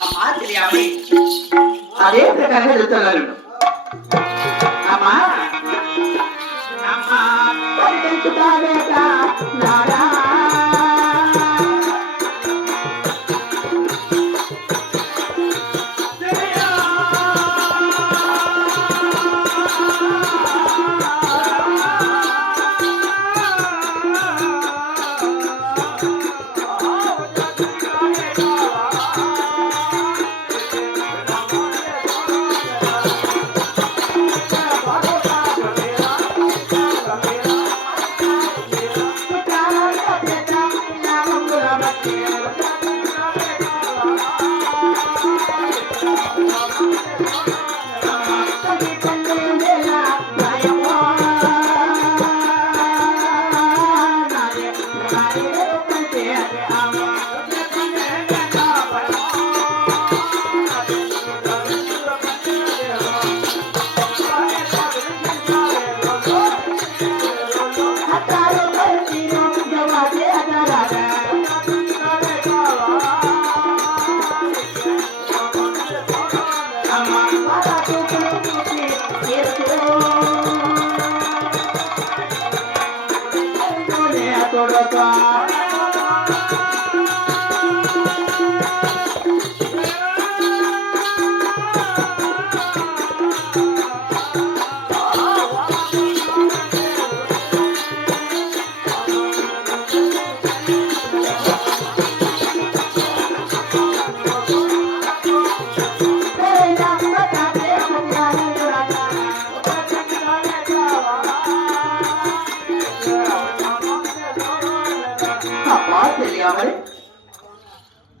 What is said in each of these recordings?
అమ్మా తెలియాలి అదే ప్రకారంగా చెప్తున్నారు అమ్మా అమ్మా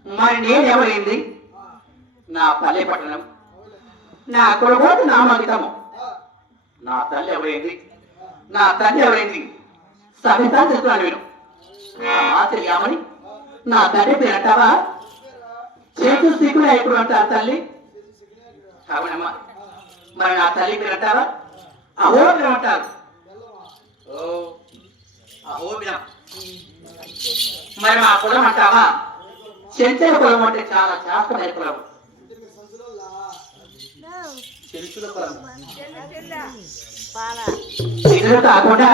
మరి నేనెవరైంది నా పల్లె పట్టణం నా కొడుకు నా మగితము నా తల్లి ఎవరైంది నా తల్లి ఎవరైంది సవితా చెప్తున్నాను నేను అమ్మా తెలియమని నా తల్లి పేరు అంటావా చేతులు సిగ్గులు ఎప్పుడు అంటారు తల్లి అవునమ్మా మరి నా తల్లి పేరు అంటావా అహోబిలం అంటారు అహోబిలం మరి మా కులం అంటావా చెంచల కులం అంటే చాలా శాస్త్రమైన కులం ఇది కాకుండా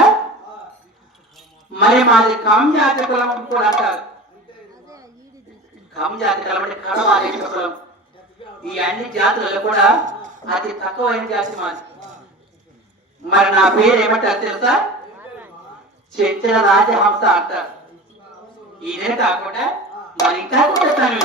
మరి మాది కంజాతి కులం కూడా అంటారు కంజాతి కులం అంటే కడవారి కులం ఈ అన్ని జాతులలో కూడా అతి తక్కువైన జాతి మాది మరి నా పేరు ఏమంటారు తెలుసా చెంచల రాజహంస అంటారు ఇదే కాకుండా మరి ఇంకా చెప్తాను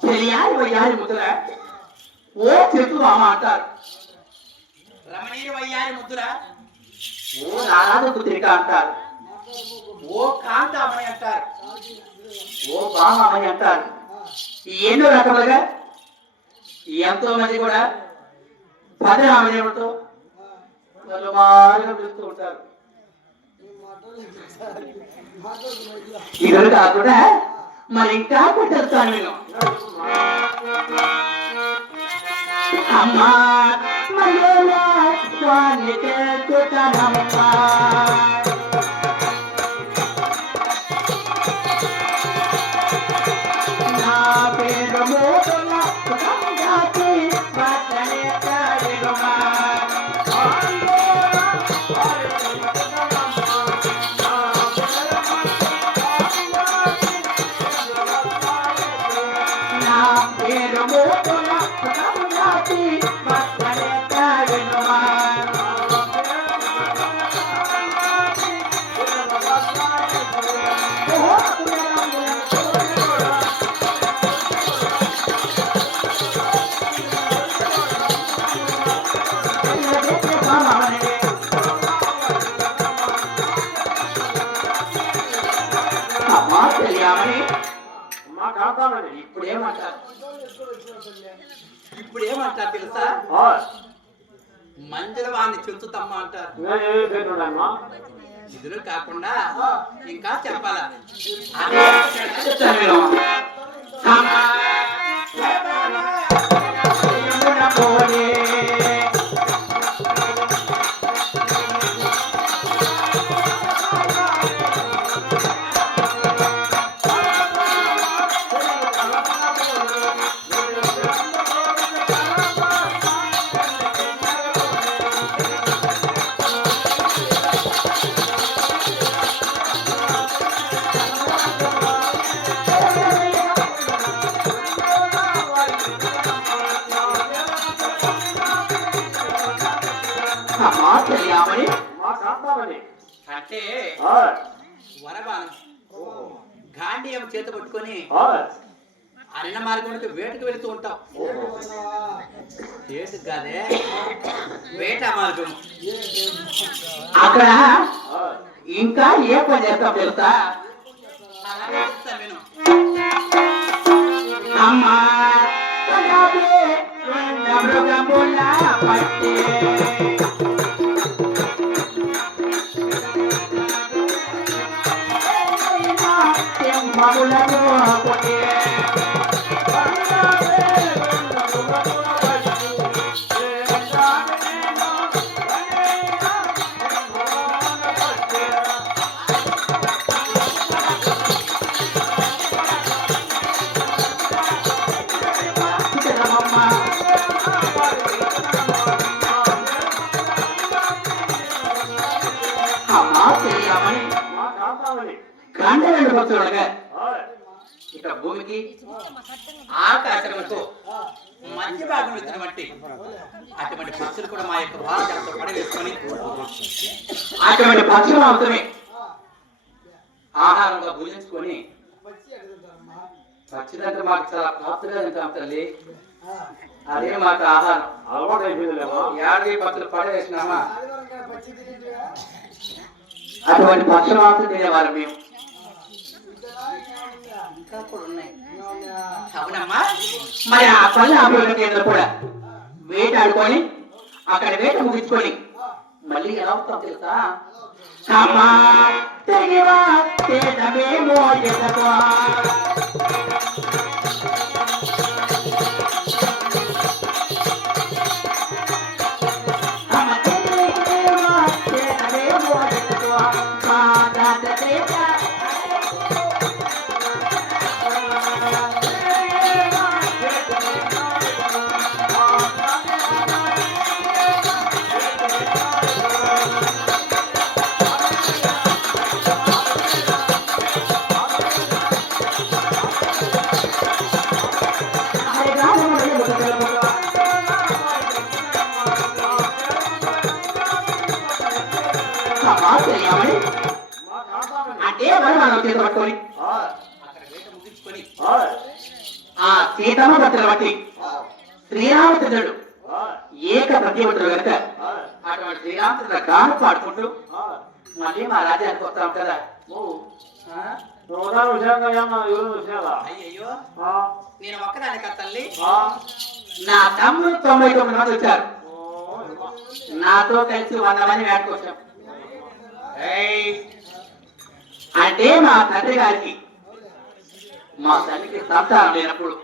చెలియాలి వయ్యాలి ముద్దుల ఓ చెట్టు మామ అంటారు రమణీయ వయ్యాలి ముద్దుల ఓ నారాజు తిరిగ అంటారు ఓ కాంతామణి అంటారు ఓ బామని అంటారు ఎన్నో రకాలుగా ఎంతో మంది కూడా పదనామదేవుడితో వాళ్ళు మారుగా పిలుస్తూ ఉంటారు ఇద్దరు కాకుండా మరి ఇంకా కొట్టేస్తాను నేను. అమ్మా మళ్ళా స్వామి చేస్తానమ్మా. నా పేరు మోదల సంగాతి మాటనే కాడిరుమా. ఇప్పుడేమంటారు తెలుసా? మంజల వాడిని చెంచుతమ్మ అంటారు. ఇదురు కాకుండా ఇంకా చెప్పాలా? అంటే వరబాణం గాంధీయం చేత పట్టుకొని అరణ మార్గంలో వేటకు వెళుతూ ఉంటాం. వేట కాదే, వేట మార్గం. అక్కడ ఇంకా ఏ పని చేస్తాం తెలుసా? అమ్మా పట్టే మగులతో కొట్టే గంట రెండు భక్తులుగా ఇక్కడ భూమికి ఆకాశములకు మధ్య భాగం వచ్చినటువంటి అటువంటి పక్షులు కూడా మా యొక్క భారతంతో పడవేసుకొని అటువంటి పక్షులు అవసరమే ఆహారంగా భూజించుకొని పక్షులంటే మాకు చాలా ప్రాప్తిగా తింటాం తల్లి. అదే మాకు ఆహారం అలవాటు అయిపోయిందిలేమో. ఏడాది పక్షులు పడవేసినామా అటువంటి పక్షులు మాత్రం తినేవారు మేము. అవునమ్మా, మరి ఆ పని అభివృద్ధి కేంద్రం కూడా వేట ఆడుకొని అక్కడ వేట ముగించుకొని మళ్ళీ ఎలా అవుతాం తెలుసా? అంటే మరి మనం చేత పట్టుకొని అక్కడ వేట ముగించుకొని ఆ సీతమ్మ భద్రత బట్టి శ్రీరామచంద్రుడు ఏక ప్రతిభటుడు కనుక అటువంటి శ్రీరామచంద్ర గాను పాడుకుంటూ మళ్ళీ మా రాజ్యానికి వస్తాం కదా. అయ్యయ్యో, నేను ఒక్కదాని కదా తల్లి, నా తమ్ముడు 99 మంది వచ్చారు. నాతో కలిసి 100 మంది వేటకు వచ్చాం. అంటే మా తండ్రి గారికి మా తల్లికి సంతానం లేనప్పుడు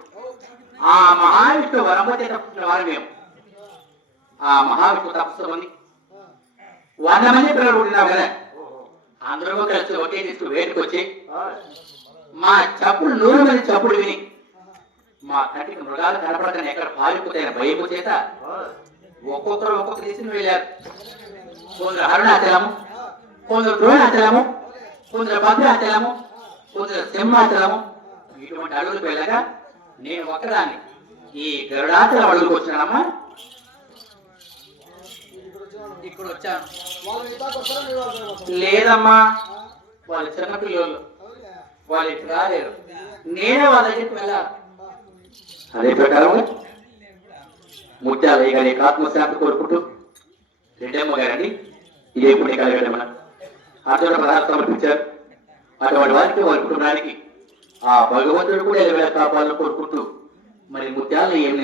ఆ మహావిష్ణు వరమతే తప్పుతున్న వారు మేము. ఆ మహావిష్ణు తపస్సు మంది 100 మంది పిల్లలు ఉంటున్నావు కదా, అందరూ కలిసి ఒకే తీసుకు వేటుకు వచ్చి మా చప్పుడు 100 మంది చప్పుడు విని మా తండ్రికి మృగాలు కనపడకని ఎక్కడ పారిపోతాయని భయపు చేత ఒక్కొక్కరు ఒక్కొక్క దేశం వెళ్ళారు. కొందరు అరుణాచలము, కొందరు ద్రోణాచలము, కొందరు భద్రాచలము, కొందరు సింహాచలము, ఇటువంటి అడవులకు వెళ్ళగా నేను ఒక్కదాన్ని ఈ గరుడాచలం అడవులకు వచ్చినానమ్మా. ఇక్కడ వచ్చాను. లేదమ్మా, వాళ్ళు చిన్నపిల్లలు, వాళ్ళు ఇక్కడ రాలేరు, నేనే వాళ్ళ దగ్గరికి వెళ్ళాలి. అదే ప్రకారం ముత్యాలయ్య గారి ఆత్మశాంతి కోరుకుంటూ రెడ్డమ్మ గారండి ఇదే పుణ్య కలగడమన అర్జున పదార్థం సమర్పించారు. అటువంటి వారికి వారి కుటుంబానికి ఆ భగవంతుడు కూడా ఎలా కాపాడాలని కోరుకుంటూ మరి ముత్యాలను ఏం